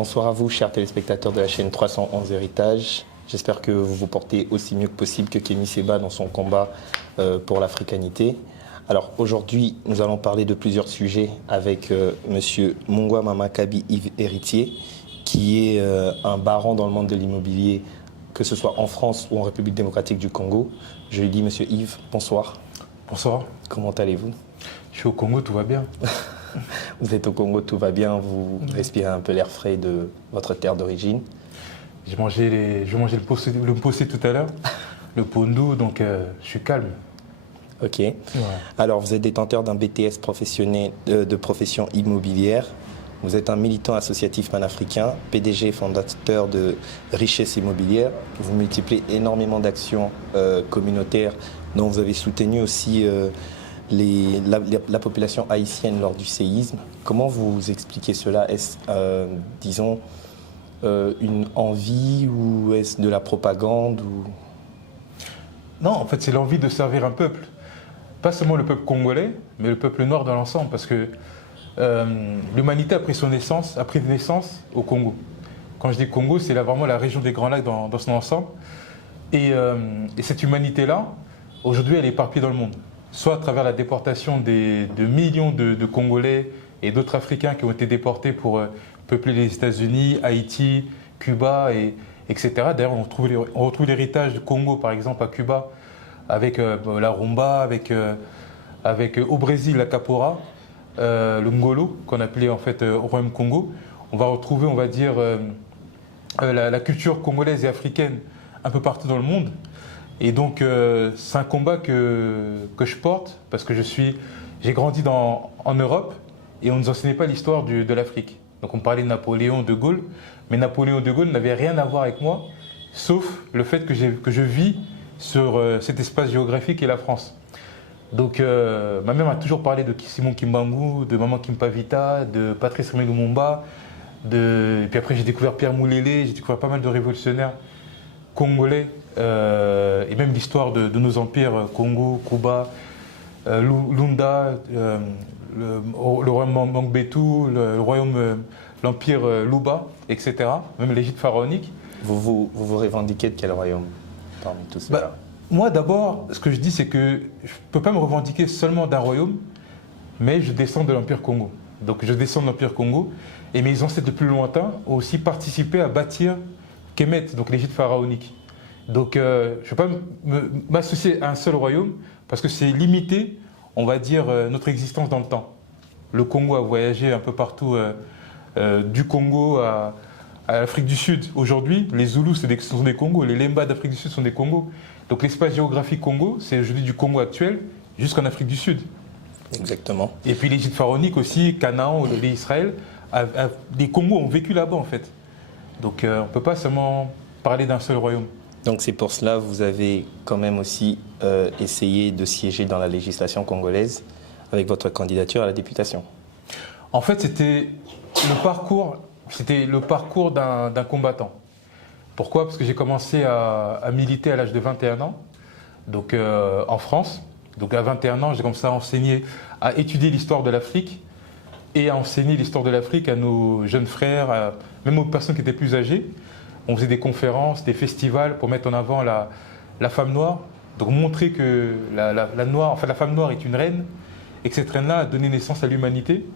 Bonsoir à vous, chers téléspectateurs de la chaîne 311 Héritage. J'espère que vous vous portez aussi mieux que possible que Kémy Séba dans son combat pour l'africanité. Alors aujourd'hui, nous allons parler de plusieurs sujets avec Monsieur Mungwa Mamakabi Yves Héritier, qui est un baron dans le monde de l'immobilier, que ce soit en France ou en République démocratique du Congo. Je lui dis, Monsieur Yves, bonsoir. Bonsoir. Comment allez-vous? Je suis au Congo, tout va bien. Vous êtes au Congo, tout va bien, vous respirez un peu l'air frais de votre terre d'origine. J'ai mangé le mpossé tout à l'heure, le pondu, donc je suis calme. Ok. Ouais. Alors, vous êtes détenteur d'un BTS professionnel de profession immobilière. Vous êtes un militant associatif panafricain, PDG et fondateur de Richesse Immobilière. Vous multipliez énormément d'actions communautaires dont vous avez soutenu aussi la population haïtienne lors du séisme. Comment vous expliquez cela? Est-ce, disons, une envie ou est-ce de la propagande ou... Non, en fait, c'est l'envie de servir un peuple. Pas seulement le peuple congolais, mais le peuple noir dans l'ensemble, parce que l'humanité a pris naissance au Congo. Quand je dis Congo, c'est là vraiment la région des Grands Lacs dans son ensemble. Et cette humanité-là, aujourd'hui, elle est éparpillée dans le monde. Soit à travers la déportation de millions de Congolais et d'autres Africains qui ont été déportés pour peupler les États-Unis, Haïti, Cuba, etc. D'ailleurs, on retrouve l'héritage du Congo, par exemple, à Cuba, avec la rumba, avec au Brésil, la capoeira, le ngolo, qu'on appelait en fait au Royaume Congo. On va retrouver, on va dire, la culture congolaise et africaine un peu partout dans le monde. Et donc, c'est un combat que je porte parce que j'ai grandi en Europe et on ne nous enseignait pas l'histoire de l'Afrique. Donc, on parlait de Napoléon, de Gaulle, mais Napoléon de Gaulle n'avait rien à voir avec moi, sauf le fait que je vis sur cet espace géographique qu'est la France. Donc, ma mère m'a toujours parlé de Simon Kimbangu, de Maman Kimpavita, de Patrice Lumumba, et puis après, j'ai découvert Pierre Moulélé, j'ai découvert pas mal de révolutionnaires congolais, et même l'histoire de nos empires, Congo, Cuba, Lunda, le royaume Mangbetu, l'empire Luba, etc., même l'Égypte pharaonique. Vous revendiquez de quel royaume parmi tous ceux-là? Moi, d'abord, ce que je dis, c'est que je ne peux pas me revendiquer seulement d'un royaume, mais je descends de l'Empire Congo. Donc, je descends de l'Empire Congo, et mes ancêtres les plus lointains ont aussi participé à bâtir Kemet, donc l'Égypte pharaonique. Donc, je ne vais pas m'associer à un seul royaume, parce que c'est limiter, on va dire, notre existence dans le temps. Le Congo a voyagé un peu partout, du Congo à l'Afrique du Sud. Aujourd'hui, les Zoulous sont des Congos, les Lemba d'Afrique du Sud sont des Congos. Donc l'espace géographique Congo, c'est aujourd'hui du Congo actuel jusqu'en Afrique du Sud. Exactement. Et puis l'Égypte pharaonique aussi, Canaan, l'Israël, les Congos ont vécu là-bas en fait. Donc on ne peut pas seulement parler d'un seul royaume. Donc c'est pour cela que vous avez quand même aussi essayé de siéger dans la législation congolaise avec votre candidature à la députation. En fait, c'était le parcours d'un combattant. Pourquoi? Parce que j'ai commencé à militer à l'âge de 21 ans, donc en France. Donc à 21 ans, j'ai commencé à enseigner, à étudier l'histoire de l'Afrique et à enseigner l'histoire de l'Afrique à nos jeunes frères, même aux personnes qui étaient plus âgées. On faisait des conférences, des festivals pour mettre en avant la femme noire, donc montrer que la femme noire est une reine et que cette reine-là a donné naissance à l'humanité.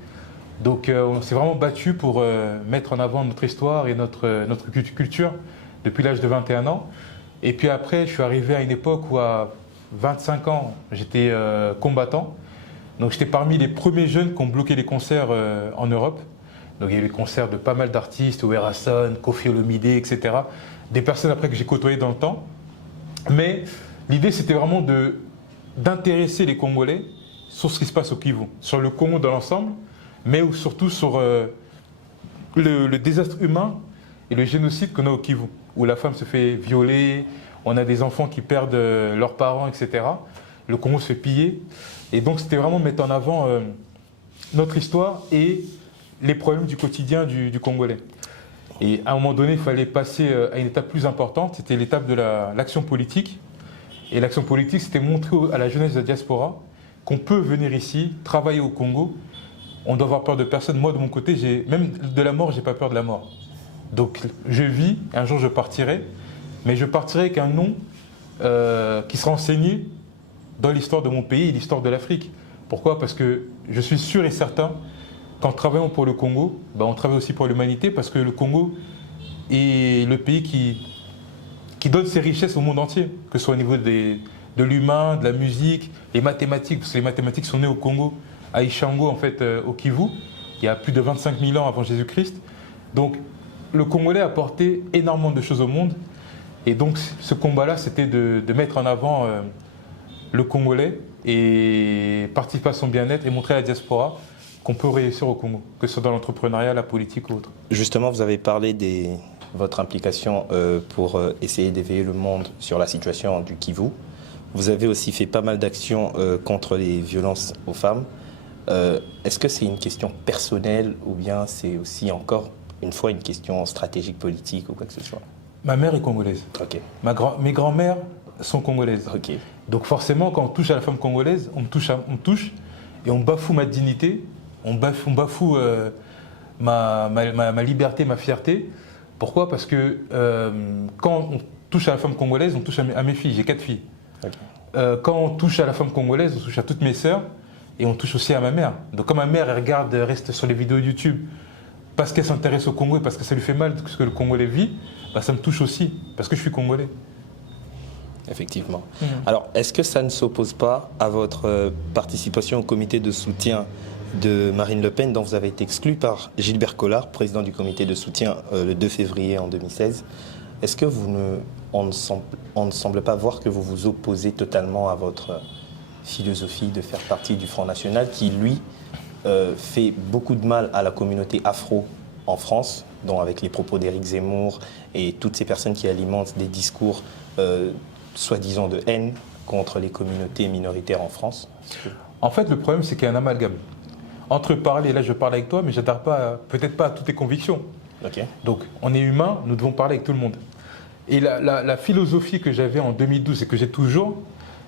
Donc on s'est vraiment battu pour mettre en avant notre histoire et notre culture depuis l'âge de 21 ans. Et puis après, je suis arrivé à une époque où à 25 ans, j'étais combattant. Donc j'étais parmi les premiers jeunes qui ont bloqué les concerts en Europe. Donc il y a eu les concerts de pas mal d'artistes, Owerasson, Koffi Olomide, etc. Des personnes après que j'ai côtoyées dans le temps. Mais l'idée, c'était vraiment d'intéresser les Congolais sur ce qui se passe au Kivu, sur le Congo dans l'ensemble, mais surtout sur le désastre humain et le génocide qu'on a au Kivu, où la femme se fait violer, on a des enfants qui perdent leurs parents, etc. Le Congo se fait piller. Et donc c'était vraiment mettre en avant notre histoire et les problèmes du quotidien du Congolais. Et à un moment donné, il fallait passer à une étape plus importante, c'était l'étape de l'action politique. Et l'action politique, c'était montrer à la jeunesse de la diaspora qu'on peut venir ici, travailler au Congo. On doit avoir peur de personne. Moi, de mon côté, même de la mort, j'ai pas peur de la mort. Donc je vis, un jour je partirai, mais je partirai avec un nom qui sera enseigné dans l'histoire de mon pays et l'histoire de l'Afrique. Pourquoi? Parce que je suis sûr et certain qu'en travaillant pour le Congo, on travaille aussi pour l'humanité, parce que le Congo est le pays qui donne ses richesses au monde entier, que ce soit au niveau de l'humain, de la musique, les mathématiques, parce que les mathématiques sont nées au Congo, à Ishango, en fait, au Kivu, il y a plus de 25 000 ans avant Jésus-Christ. Donc, le Congolais a apporté énormément de choses au monde. Et donc, ce combat-là, c'était de mettre en avant le Congolais et participer à son bien-être et montrer à la diaspora qu'on peut réussir au Congo, que ce soit dans l'entrepreneuriat, la politique ou autre. Justement, vous avez parlé de votre implication pour essayer d'éveiller le monde sur la situation du Kivu. Vous avez aussi fait pas mal d'actions contre les violences aux femmes. Est-ce que c'est une question personnelle ou bien c'est aussi encore une fois une question stratégique, politique ou quoi que ce soit? Ma mère est congolaise. Ok. Mes grands-mères sont congolaises. Ok. Donc forcément, quand on touche à la femme congolaise, on touche et on bafoue ma dignité, on bafoue ma liberté, ma fierté. Pourquoi? Parce que quand on touche à la femme congolaise, on touche à mes filles. J'ai 4 filles. Okay. Quand on touche à la femme congolaise, on touche à toutes mes sœurs et on touche aussi à ma mère. Donc quand ma mère elle reste sur les vidéos YouTube parce qu'elle s'intéresse au Congo et parce que ça lui fait mal ce que le Congolais vit, ça me touche aussi parce que je suis Congolais. Effectivement. Alors, est-ce que ça ne s'oppose pas à votre participation au comité de soutien de Marine Le Pen, dont vous avez été exclu par Gilbert Collard, président du comité de soutien le 2 février en 2016? Est-ce que on ne semble pas voir que vous vous opposez totalement à votre philosophie de faire partie du Front National, qui, lui, fait beaucoup de mal à la communauté afro en France, dont avec les propos d'Éric Zemmour et toutes ces personnes qui alimentent des discours soi-disant de haine contre les communautés minoritaires en France? En fait, le problème, c'est qu'il y a un amalgame. Entre parler, là je parle avec toi, mais je n'adhère peut-être pas à toutes tes convictions. Okay. Donc, on est humain, nous devons parler avec tout le monde. Et la philosophie que j'avais en 2012 et que j'ai toujours,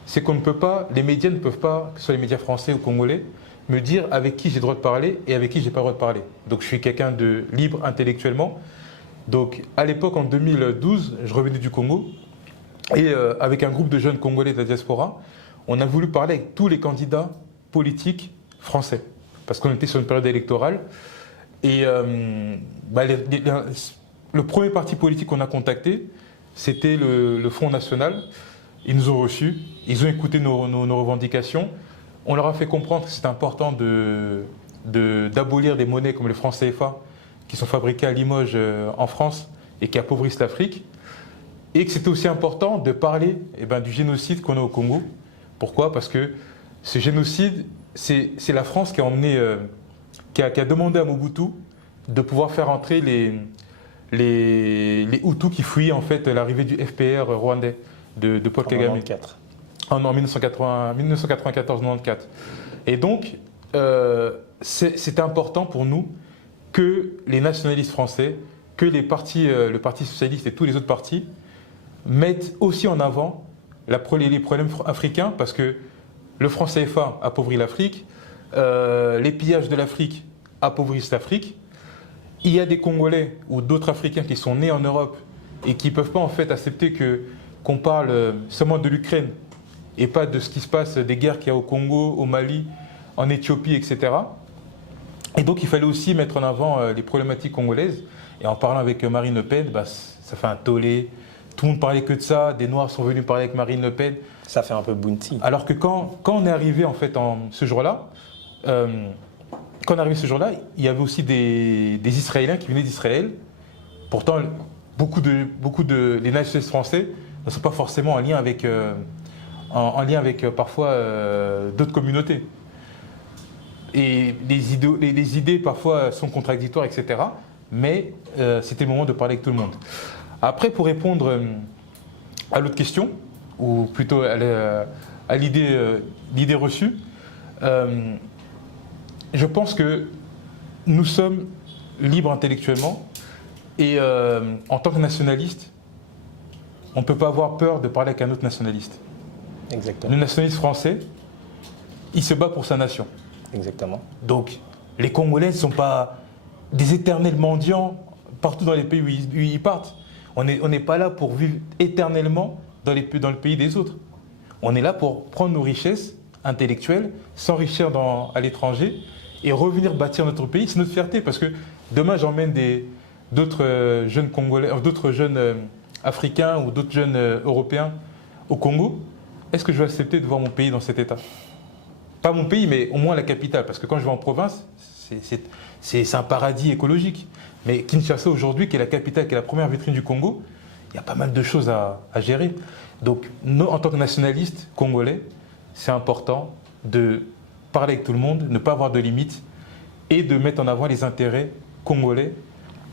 c'est qu'on ne peut pas, les médias ne peuvent pas, que ce soit les médias français ou congolais, me dire avec qui j'ai le droit de parler et avec qui j'ai pas le droit de parler. Donc, je suis quelqu'un de libre intellectuellement. Donc, à l'époque, en 2012, je revenais du Congo. Et avec un groupe de jeunes Congolais de la diaspora, on a voulu parler avec tous les candidats politiques français. Parce qu'on était sur une période électorale. Et le premier parti politique qu'on a contacté, c'était le Front National. Ils nous ont reçus, ils ont écouté nos revendications. On leur a fait comprendre que c'est important d'abolir des monnaies comme le franc CFA, qui sont fabriquées à Limoges en France et qui appauvrissent l'Afrique. Et que c'était aussi important de parler du génocide qu'on a au Congo. Pourquoi? Parce que ce génocide, c'est la France qui a emmené, qui a demandé à Mobutu de pouvoir faire entrer les Hutus qui fuyaient en fait l'arrivée du FPR rwandais de Paul Kagame. En 1994-94. Et donc, c'était important pour nous que les nationalistes français, que le Parti socialiste et tous les autres partis mettent aussi en avant les problèmes africains, parce que le franc CFA appauvrit l'Afrique, les pillages de l'Afrique appauvrissent l'Afrique. Il y a des Congolais ou d'autres Africains qui sont nés en Europe et qui ne peuvent pas en fait accepter qu'on parle seulement de l'Ukraine et pas de ce qui se passe, des guerres qu'il y a au Congo, au Mali, en Éthiopie, etc. Et donc il fallait aussi mettre en avant les problématiques congolaises. Et en parlant avec Marine Le Pen, ça fait un tollé. Tout le monde parlait que de ça, des Noirs sont venus parler avec Marine Le Pen. Ça fait un peu bounty. Alors que quand on est arrivé en fait ce jour-là, il y avait aussi des Israéliens qui venaient d'Israël. Pourtant, beaucoup de les nationalistes français ne sont pas forcément en lien avec parfois d'autres communautés. Et les idées parfois sont contradictoires, etc. Mais c'était le moment de parler avec tout le monde. Après, pour répondre à l'autre question, ou plutôt à l'idée reçue, je pense que nous sommes libres intellectuellement et en tant que nationaliste, on ne peut pas avoir peur de parler avec un autre nationaliste. Exactement. Le nationaliste français, il se bat pour sa nation. Exactement. Donc, les Congolais ne sont pas des éternels mendiants partout dans les pays où ils partent. On n'est pas là pour vivre éternellement dans le pays des autres. On est là pour prendre nos richesses intellectuelles, s'enrichir à l'étranger et revenir bâtir notre pays. C'est notre fierté parce que demain, j'emmène d'autres jeunes Congolais, d'autres jeunes Africains ou d'autres jeunes Européens au Congo. Est-ce que je vais accepter de voir mon pays dans cet état? Pas mon pays, mais au moins la capitale. Parce que quand je vais en province, c'est un paradis écologique. Mais Kinshasa aujourd'hui, qui est la capitale, qui est la première vitrine du Congo, il y a pas mal de choses à gérer. Donc, nous, en tant que nationalistes congolais, c'est important de parler avec tout le monde, ne pas avoir de limites et de mettre en avant les intérêts congolais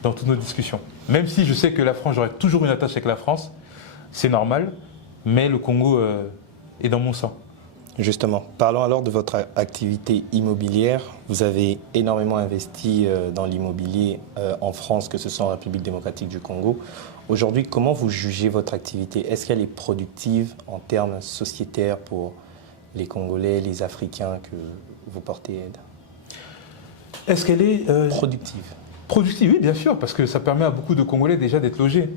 dans toutes nos discussions. Même si je sais que la France, j'aurai toujours une attache avec la France, c'est normal, mais le Congo est dans mon sang. Justement, parlons alors de votre activité immobilière. Vous avez énormément investi dans l'immobilier en France, que ce soit en République démocratique du Congo. Aujourd'hui, comment vous jugez votre activité? Est-ce qu'elle est productive en termes sociétaires pour les Congolais, les Africains que vous portez aide? Est-ce qu'elle est productive? Productive, oui, bien sûr, parce que ça permet à beaucoup de Congolais déjà d'être logés.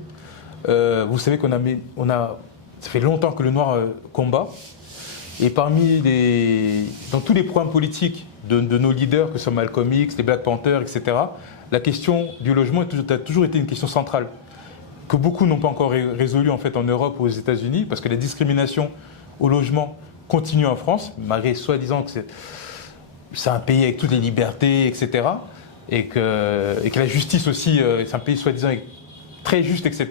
Vous savez ça fait longtemps que le noir combat. Et dans tous les programmes politiques de nos leaders, que ce soit Malcolm X, les Black Panthers, etc., la question du logement a toujours été une question centrale, que beaucoup n'ont pas encore résolue en fait en Europe ou aux États-Unis, parce que la discrimination au logement continue en France, malgré soi-disant que c'est un pays avec toutes les libertés, etc., et que la justice aussi, c'est un pays soi-disant très juste, etc.,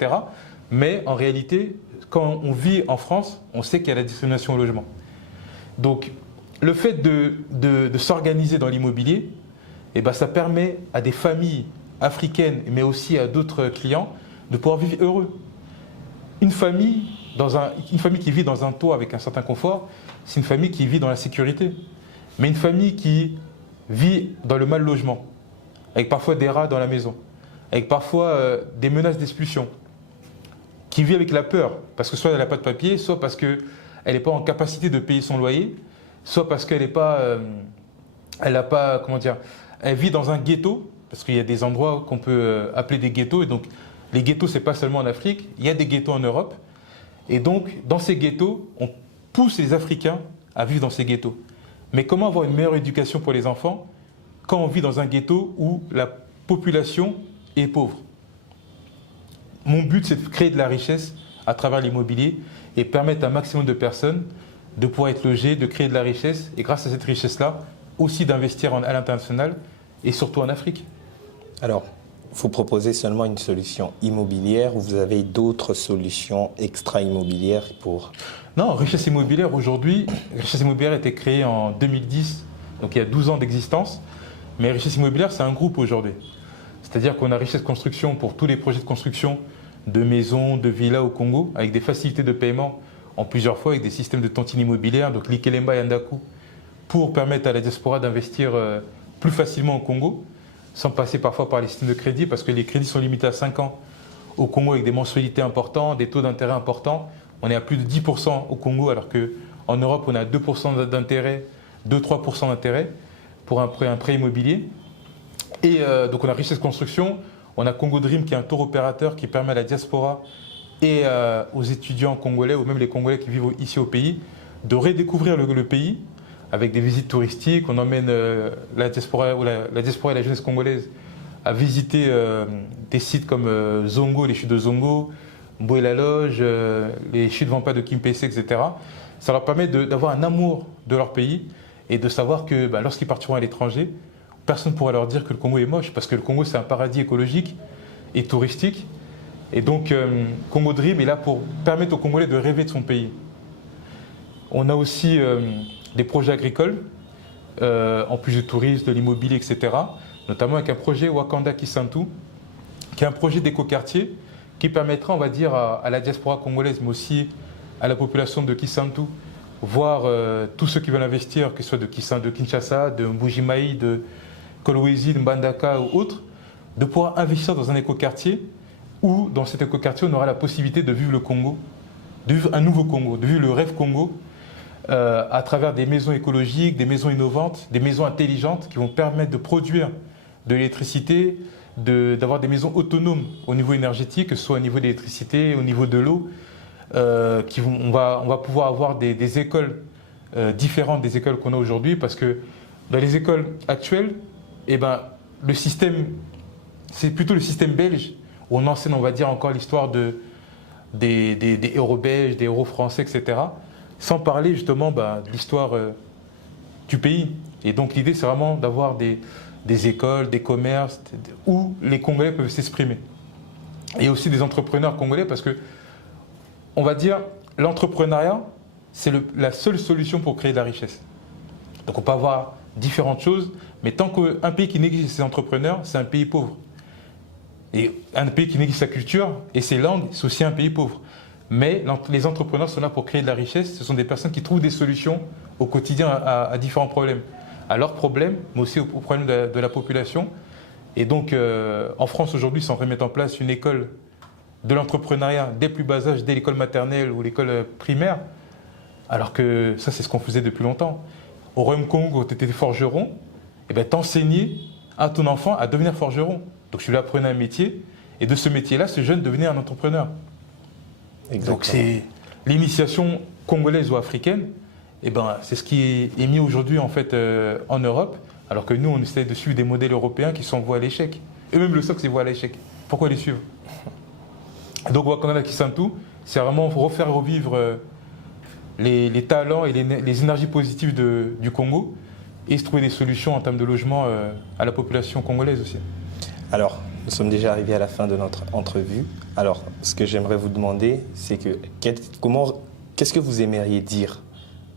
mais en réalité, quand on vit en France, on sait qu'il y a la discrimination au logement. Donc, le fait de s'organiser dans l'immobilier, eh ben, ça permet à des familles africaines, mais aussi à d'autres clients, de pouvoir vivre heureux. Une famille qui vit dans un toit avec un certain confort, c'est une famille qui vit dans la sécurité. Mais une famille qui vit dans le mal logement, avec parfois des rats dans la maison, avec parfois des menaces d'expulsion, qui vit avec la peur, parce que soit elle n'a pas de papier, soit parce que elle n'est pas en capacité de payer son loyer, soit parce qu'elle n'est pas, elle vit dans un ghetto, parce qu'il y a des endroits qu'on peut appeler des ghettos, et donc les ghettos, c'est pas seulement en Afrique, il y a des ghettos en Europe, et donc dans ces ghettos, on pousse les Africains à vivre dans ces ghettos. Mais comment avoir une meilleure éducation pour les enfants quand on vit dans un ghetto où la population est pauvre? Mon but, c'est de créer de la richesse à travers l'immobilier et permettre à un maximum de personnes de pouvoir être logées, de créer de la richesse et grâce à cette richesse-là, aussi d'investir à l'international et surtout en Afrique. Alors, vous proposez seulement une solution immobilière ou vous avez d'autres solutions extra-immobilières pour... Non, Richesse Immobilière aujourd'hui, Richesse Immobilière a été créée en 2010, donc il y a 12 ans d'existence, mais Richesse Immobilière, c'est un groupe aujourd'hui. C'est-à-dire qu'on a Richesse Construction pour tous les projets de construction de maisons, de villas au Congo, avec des facilités de paiement en plusieurs fois, avec des systèmes de tontine immobilière, donc Likelemba et Andaku, pour permettre à la diaspora d'investir plus facilement au Congo, sans passer parfois par les systèmes de crédit, parce que les crédits sont limités à 5 ans au Congo avec des mensualités importantes, des taux d'intérêt importants. On est à plus de 10% au Congo, alors qu'en Europe, on est à 2% d'intérêt, 2-3% d'intérêt pour un prêt immobilier. Et donc on a Richesse Construction, on a Congo Dream qui est un tour opérateur qui permet à la diaspora et aux étudiants congolais ou même les Congolais qui vivent ici au pays de redécouvrir le pays avec des visites touristiques. On emmène la diaspora et la jeunesse congolaise à visiter des sites comme Zongo, les chutes de Zongo, Mboué-la-Loge, les chutes Vampa de Kimpese, etc. Ça leur permet d'avoir un amour de leur pays et de savoir que lorsqu'ils partiront à l'étranger, personne ne pourra leur dire que le Congo est moche, parce que le Congo, c'est un paradis écologique et touristique. Et donc, Congo Dream est là pour permettre aux Congolais de rêver de son pays. On a aussi des projets agricoles, en plus du tourisme, de l'immobilier, etc. Notamment avec un projet Wakanda Kisantu, qui est un projet d'écoquartier qui permettra, on va dire, à la diaspora congolaise, mais aussi à la population de Kisantu, voire tous ceux qui veulent investir, que ce soit de Kinshasa, de Mbujimaï, de Kolwezi, de Mbandaka ou autres, de pouvoir investir dans un écoquartier où, dans cet écoquartier, on aura la possibilité de vivre le Congo, de vivre un nouveau Congo, de vivre le rêve Congo, à travers des maisons écologiques, des maisons innovantes, des maisons intelligentes qui vont permettre de produire de l'électricité, d'avoir des maisons autonomes au niveau énergétique, que ce soit au niveau de l'électricité, au niveau de l'eau. On va pouvoir avoir des écoles différentes des écoles qu'on a aujourd'hui, parce que dans les écoles actuelles, eh ben, le système, c'est plutôt le système belge, où on enseigne, on va dire, encore l'histoire des héros belges, des héros français, etc. Sans parler justement de l'histoire du pays. Et donc l'idée, c'est vraiment d'avoir des écoles, des commerces, où les Congolais peuvent s'exprimer. Et aussi des entrepreneurs congolais, parce que, on va dire, l'entrepreneuriat, c'est la seule solution pour créer de la richesse. Donc on peut avoir différentes choses, mais tant qu'un pays qui néglige ses entrepreneurs, c'est un pays pauvre. Et un pays qui néglige sa culture et ses langues, c'est aussi un pays pauvre. Mais les entrepreneurs sont là pour créer de la richesse. Ce sont des personnes qui trouvent des solutions au quotidien à différents problèmes. À leurs problèmes, mais aussi aux problèmes de la population. Et donc, en France aujourd'hui, si on remet en place une école de l'entrepreneuriat dès le plus bas âge, dès l'école maternelle ou l'école primaire, alors que ça, c'est ce qu'on faisait depuis longtemps. Au Royaume-Congo, tu étais forgeron, et bien t'enseignais à ton enfant à devenir forgeron. Donc tu lui apprenais un métier, et de ce métier-là, ce jeune devenait un entrepreneur. Exactement. Donc c'est l'initiation congolaise ou africaine, et ben, c'est ce qui est mis aujourd'hui en fait en Europe, alors que nous, on essaie de suivre des modèles européens qui sont voués à l'échec. Et même le SOC, c'est voué à l'échec. Pourquoi les suivre? Donc Wakanda Kisantu, c'est vraiment refaire revivre les talents et les énergies positives du Congo, et se trouver des solutions en termes de logement à la population congolaise aussi. Alors, nous sommes déjà arrivés à la fin de notre entrevue. Alors, ce que j'aimerais vous demander, c'est que qu'est-ce que vous aimeriez dire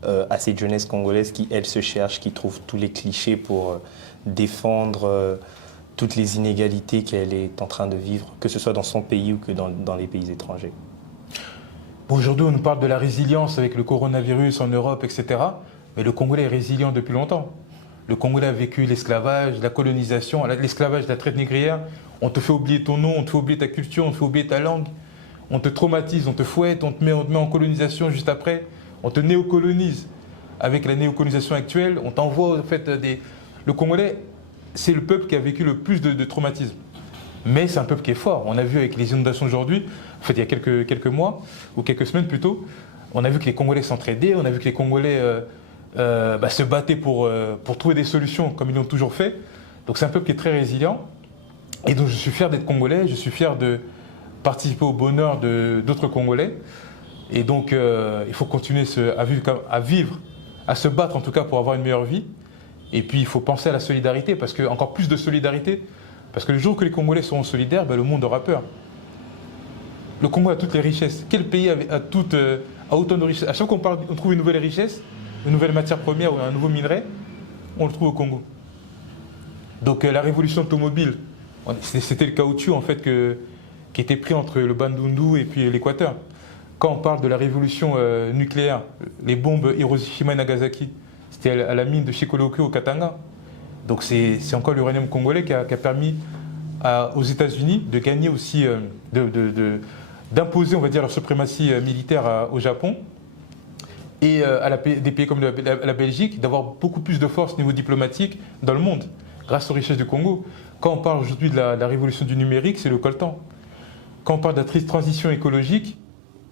à cette jeunesse congolaise qui, elle, se cherche, qui trouve tous les clichés pour défendre toutes les inégalités qu'elle est en train de vivre, que ce soit dans son pays ou que dans les pays étrangers? Bon, aujourd'hui, on nous parle de la résilience avec le coronavirus en Europe, etc. Mais le Congolais est résilient depuis longtemps. Le Congolais a vécu l'esclavage, la colonisation, l'esclavage, la traite négrière. On te fait oublier ton nom, on te fait oublier ta culture, on te fait oublier ta langue. On te traumatise, on te fouette, on te met en colonisation juste après. On te néocolonise. Avec la néocolonisation actuelle, on t'envoie en fait Le Congolais, c'est le peuple qui a vécu le plus de traumatisme. Mais c'est un peuple qui est fort. On a vu avec les inondations aujourd'hui, en fait il y a quelques mois, ou quelques semaines plutôt, on a vu que les Congolais s'entraidaient, on a vu que les Congolais se battaient pour trouver des solutions comme ils l'ont toujours fait. Donc c'est un peuple qui est très résilient. Et donc je suis fier d'être Congolais, je suis fier de participer au bonheur d'autres Congolais. Et donc il faut continuer à vivre, à se battre en tout cas pour avoir une meilleure vie. Et puis il faut penser à la solidarité, parce que encore plus de solidarité, parce que le jour que les Congolais seront solidaires, le monde aura peur. Le Congo a toutes les richesses. Quel pays a autant de richesses? À chaque fois qu'on trouve une nouvelle richesse, une nouvelle matière première ou un nouveau minerai, on le trouve au Congo. Donc la révolution automobile, c'était le caoutchouc en fait qui était pris entre le Bandundu et puis l'Équateur. Quand on parle de la révolution nucléaire, les bombes Hiroshima et Nagasaki, c'était à la mine de Shikoku au Katanga. Donc c'est encore l'uranium congolais qui a permis aux États-Unis de gagner aussi, d'imposer, on va dire, leur suprématie militaire au Japon, et des pays comme la Belgique, d'avoir beaucoup plus de force au niveau diplomatique dans le monde, grâce aux richesses du Congo. Quand on parle aujourd'hui de la révolution du numérique, c'est le coltan. Quand on parle de la transition écologique,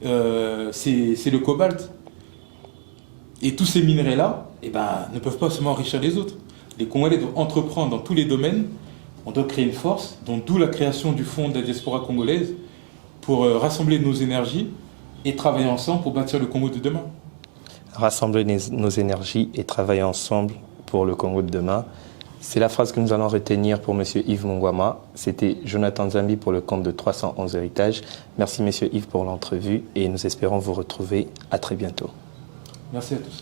c'est le cobalt. Et tous ces minerais-là ne peuvent pas seulement enrichir les autres. Les Congolais doivent entreprendre dans tous les domaines. On doit créer une force, d'où la création du Fonds de la diaspora congolaise, pour rassembler nos énergies et travailler ensemble pour bâtir le Congo de demain. Rassembler nos énergies et travailler ensemble pour le Congo de demain. C'est la phrase que nous allons retenir pour M. Yves Mungwama. C'était Jonathan Zambi pour le compte de 311 Héritages. Merci M. Yves pour l'entrevue et nous espérons vous retrouver à très bientôt. Merci à tous.